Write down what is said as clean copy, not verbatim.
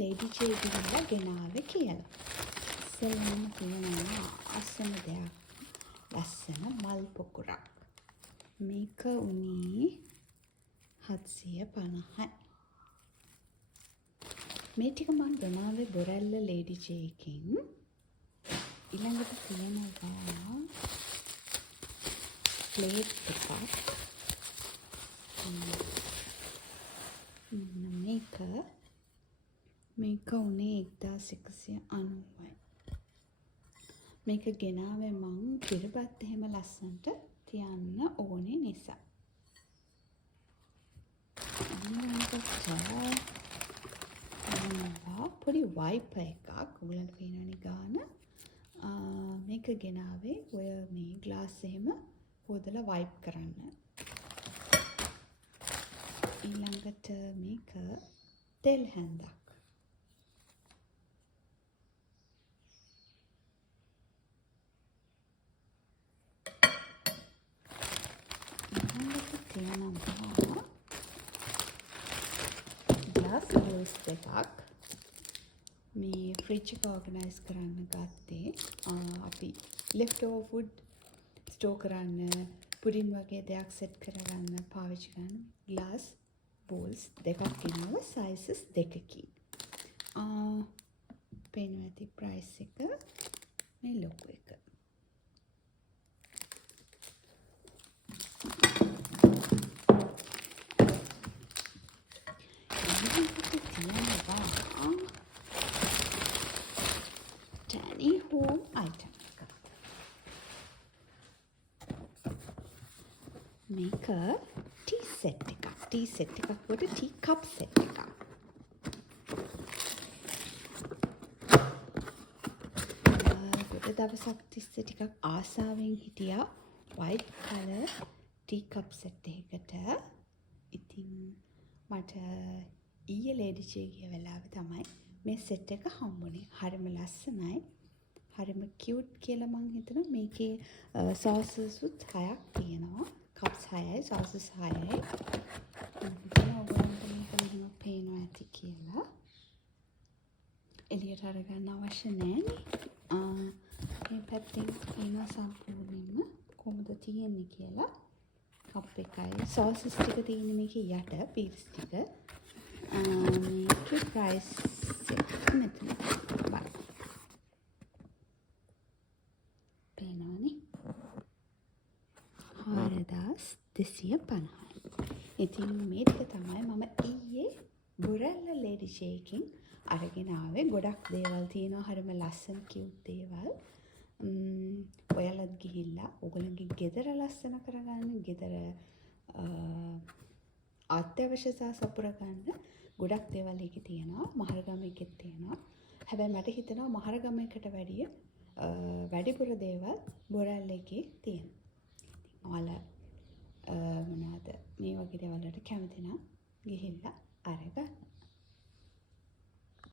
Lady J ගිහිල්ලා ගෙනාවේ කියලා. ඉස්සෙල්ලාම තියෙනවා අසන දෙයක්. ලස්සන මල් පොකුරක්. මේක උනේ 750යි. මේ ටික මම ගෙනාවේ බොරැල්ල ලේඩි ජේ එකෙන්. ඊළඟට තියෙනවා ප්ලේට් එකක්. මේක උනේ 1190යි. මේක ගෙනාවේ මං කිරිබත් එහෙම ලස්සනට තියන්න ඕනේ නිසා. පොඩි වයිපර් එකක් ඔයගලන්ට පේනවනේ ගාන. මේක ගෙනාවේ ඔය මේ ග්ලාස් එහෙම හොදලා වයිප් කරන්න. ඊළඟට මේක තෙල් හැන්දක්. ඊළඟට තියෙනවා ග්ලාස් බෝල්ස් දෙකක්. මේ ෆ්‍රිජ් එක ඕගනයිස් කරන්න ගත්තේ අපි left over food ස්ටෝර් කරන්න පුඩින් වගේ දෙයක් සෙට් කරගන්න පාවිච්චි කරන ග්ලාස් බෝල්ස් දෙකක් ඉන්නවා සයිසස් දෙකකින්. පේනවා ඇති ප්‍රයිස් එක මේ ලොකු එක. Tiny home item. මේක ටී සෙට් එකක්. ටී සෙට් එකක් වලට ටී කප් සෙට් එකක්. ගොඩ දවසක් තිස්සේ ටිකක් ආසාවෙන් හිටියා white color ටී කප් සෙට් එකකට. ඉතින් මට ඊයේ ලේඩි ජේ ගිය වෙලාවේ තමයි මේ සෙට් එක හම්බුනේ. හරිම ලස්සනයි. හරිම කියුට් කියලා මං හිතනවා. මේකේ සෝසස් උත් 6ක් තියෙනවා. කප්ස් 6යි සෝසස් 6යි. ඔයගොල්ලන්ට මේක මෙහෙම පේනවා ඇති කියලා. එළියට අරගන්න අවශ්‍ය නැහැ. මේ පැත්තෙන් පේනවා සම්පූර්ණයෙන්ම කොහොමද තියෙන්නේ කියලා. කප් එකයි සෝසස් ටික තියෙන්නේ මේකේ යට පීස් ටික. මේකේ ප්‍රයිස් එක මෙතන. පේනවනේ 4250යි. ඉතින් මේ ටික තමයි මම ඊයේ බොරැල්ල ලේඩි ජේ එකෙන් අරගෙන ආවේ. ගොඩක් දේවල් තියෙනවා හරිම ලස්සන කියුට් දේවල්. ඔයාලත් ගිහිල්ලා ඔයගොල්ලන්ගේ ගෙදර ලස්සන කරගන්න, ගෙදර අත්‍යවශ්‍යතා සපුර ගන්න ගොඩක් දේවල් එකේ තියෙනවා. මහරගම එකෙත් තියෙනවා. හැබැයි මට හිතෙනවා මහරගම එකට වැඩිය වැඩිපුර දේවල් බොරැල්ල එකේ තියෙනවා. ඉතින් ඔයාලා මොනවද මේ වගේ දේවල් වලට කැමති නම් ගිහිල්ලා අරගන්න.